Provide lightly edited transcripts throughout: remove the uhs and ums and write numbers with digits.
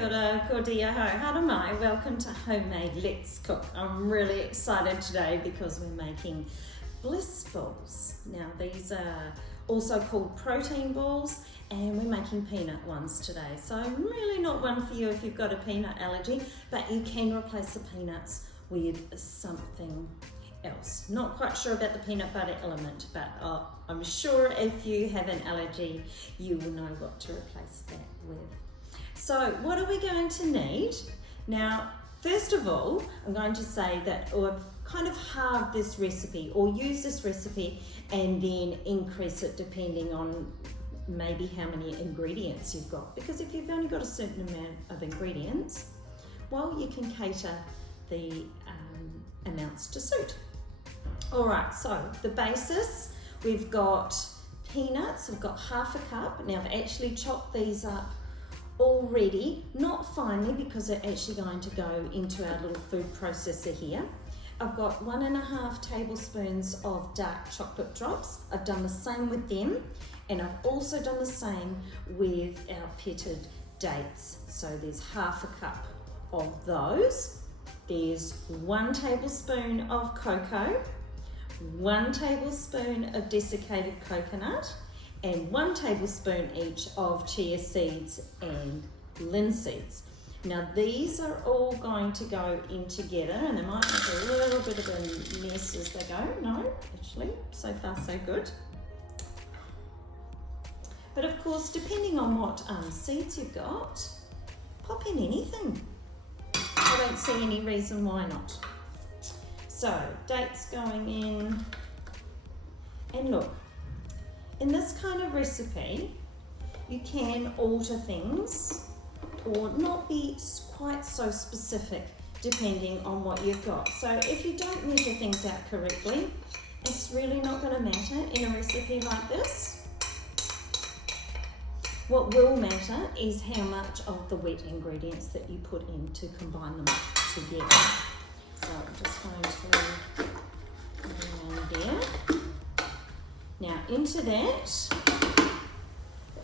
Kia ora, ko dia ho, hara mai, welcome to Homemade Let's Cook. I'm really excited today because we're making Bliss balls. Now these are also called protein balls and we're making peanut ones today. So really not one for you if you've got a peanut allergy, but you can replace the peanuts with something else. Not quite sure about the peanut butter element, but I'm sure if you have an allergy, you will know what to replace that with. So what are we going to need? Now, first of all, I'm going to say that I've kind of halved this recipe or use this recipe and then increase it depending on maybe how many ingredients you've got. Because if you've only got a certain amount of ingredients, well, you can cater the amounts to suit. All right, so the basis, we've got peanuts, we've got half a cup. Now I've actually chopped these up already, not finely because they're actually going to go into our little food processor here. I've got 1.5 tablespoons of dark chocolate drops. I've done the same with them, and I've also done the same with our pitted dates. So there's half a cup of those. There's 1 tablespoon of cocoa, 1 tablespoon of desiccated coconut, and 1 tablespoon each of chia seeds and linseeds. Now these are all going to go in together, and they might make a little bit of a mess as they go. No, actually, so far so good. But of course, depending on what seeds you've got, pop in anything. I don't see any reason why not. So dates going in, and look, in this kind of recipe, you can alter things or not be quite so specific depending on what you've got. So if you don't measure things out correctly, it's really not going to matter in a recipe like this. What will matter is how much of the wet ingredients that you put in to combine them together. So I'm just going to put it around there. Now into that,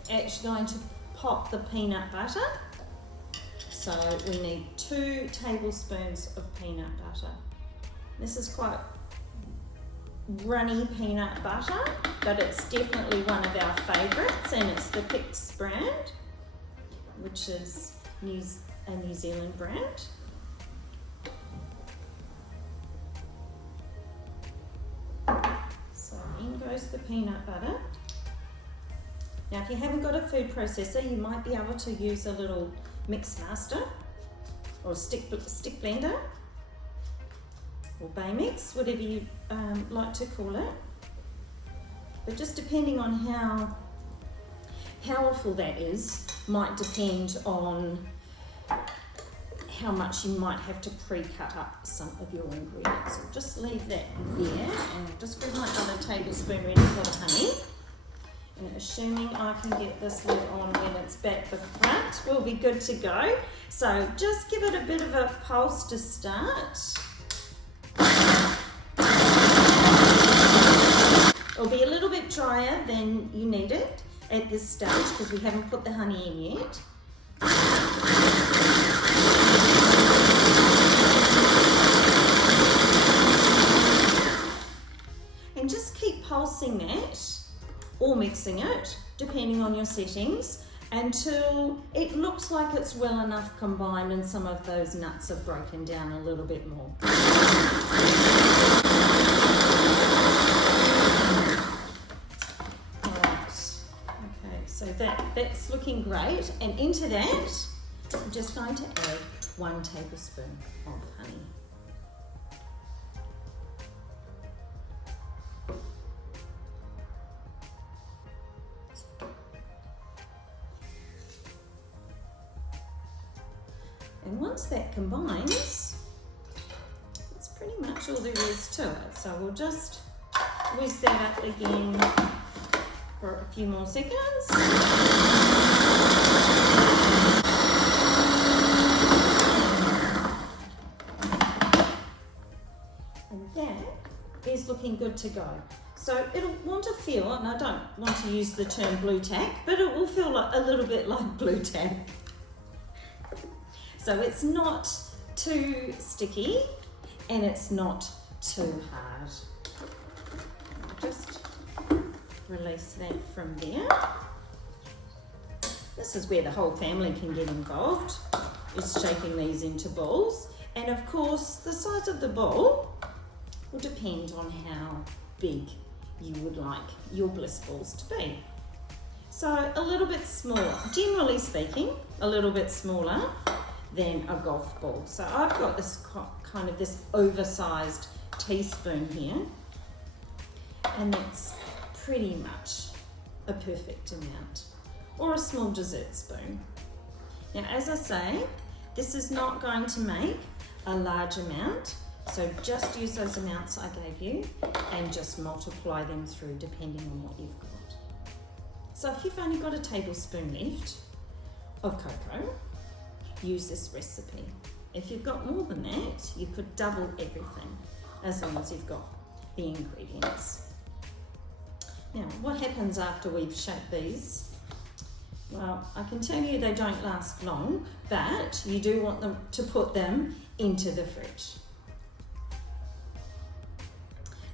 we're actually going to pop the peanut butter. So we need 2 tablespoons of peanut butter. This is quite runny peanut butter, but it's definitely one of our favourites, and it's the Bliss brand, which is a New Zealand brand. So in goes the peanut butter. Now if you haven't got a food processor, you might be able to use a little mix master or a stick blender or bay mix, whatever you like to call it. But just depending on how powerful that is might depend on how much you might have to pre-cut up some of your ingredients. So just leave that there, and I'll just grab my other tablespoon ready for the honey. And assuming I can get this lid on when it's back the front, we'll be good to go. So just give it a bit of a pulse to start. It'll be a little bit drier than you need it at this stage because we haven't put the honey in yet. And just keep pulsing that or mixing it, depending on your settings, until it looks like it's well enough combined and some of those nuts have broken down a little bit more. So that's looking great, and into that I'm just going to add 1 tablespoon of honey. And once that combines, that's pretty much all there is to it. So we'll just whisk that up again for a few more seconds. And that is looking good to go. So it'll want to feel, and I don't want to use the term blue tack, but it will feel like a little bit like blue tack. So it's not too sticky and it's not too hard. Just release that from there. This is where the whole family can get involved, is shaping these into balls. And of course, the size of the ball will depend on how big you would like your bliss balls to be. So a little bit smaller, generally speaking, a little bit smaller than a golf ball. So I've got this kind of this oversized teaspoon here, and that's pretty much a perfect amount, or a small dessert spoon. Now, as I say, this is not going to make a large amount, so just use those amounts I gave you and just multiply them through depending on what you've got. So if you've only got a tablespoon left of cocoa, use this recipe. If you've got more than that, you could double everything as long as you've got the ingredients. Now, what happens after we've shaped these? Well, I can tell you they don't last long, but you do want them to put them into the fridge.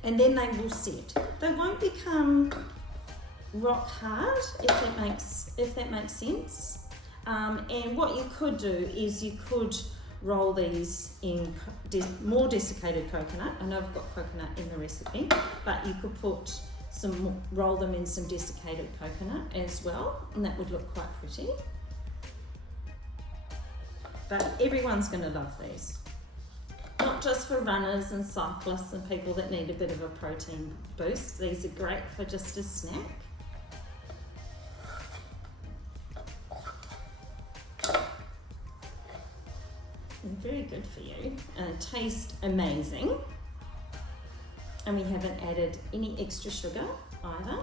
And then they will set. They won't become rock hard, if that makes sense. And what you could do is you could roll these in more desiccated coconut. I know I've got coconut in the recipe, but you could put roll them in some desiccated coconut as well, and that would look quite pretty. But everyone's going to love these. Not just for runners and cyclists and people that need a bit of a protein boost. These are great for just a snack. And very good for you, and taste amazing. And we haven't added any extra sugar either.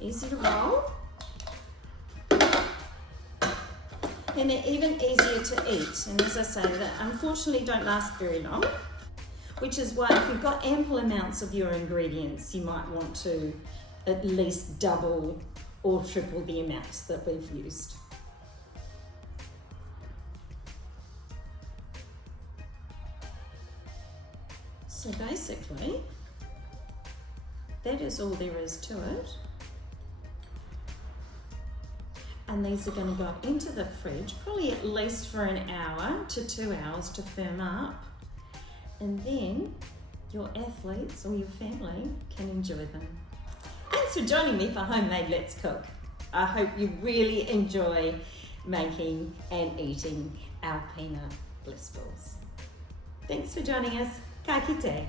Easy to roll. And they're even easier to eat. And as I say, they unfortunately don't last very long, which is why if you've got ample amounts of your ingredients, you might want to at least double or triple the amounts that we've used. So basically, that is all there is to it. And these are going to go into the fridge, probably at least for an hour to 2 hours to firm up. And then your athletes or your family can enjoy them. Thanks for joining me for Homemade Let's Cook. I hope you really enjoy making and eating our peanut bliss balls. Thanks for joining us. Ka kite.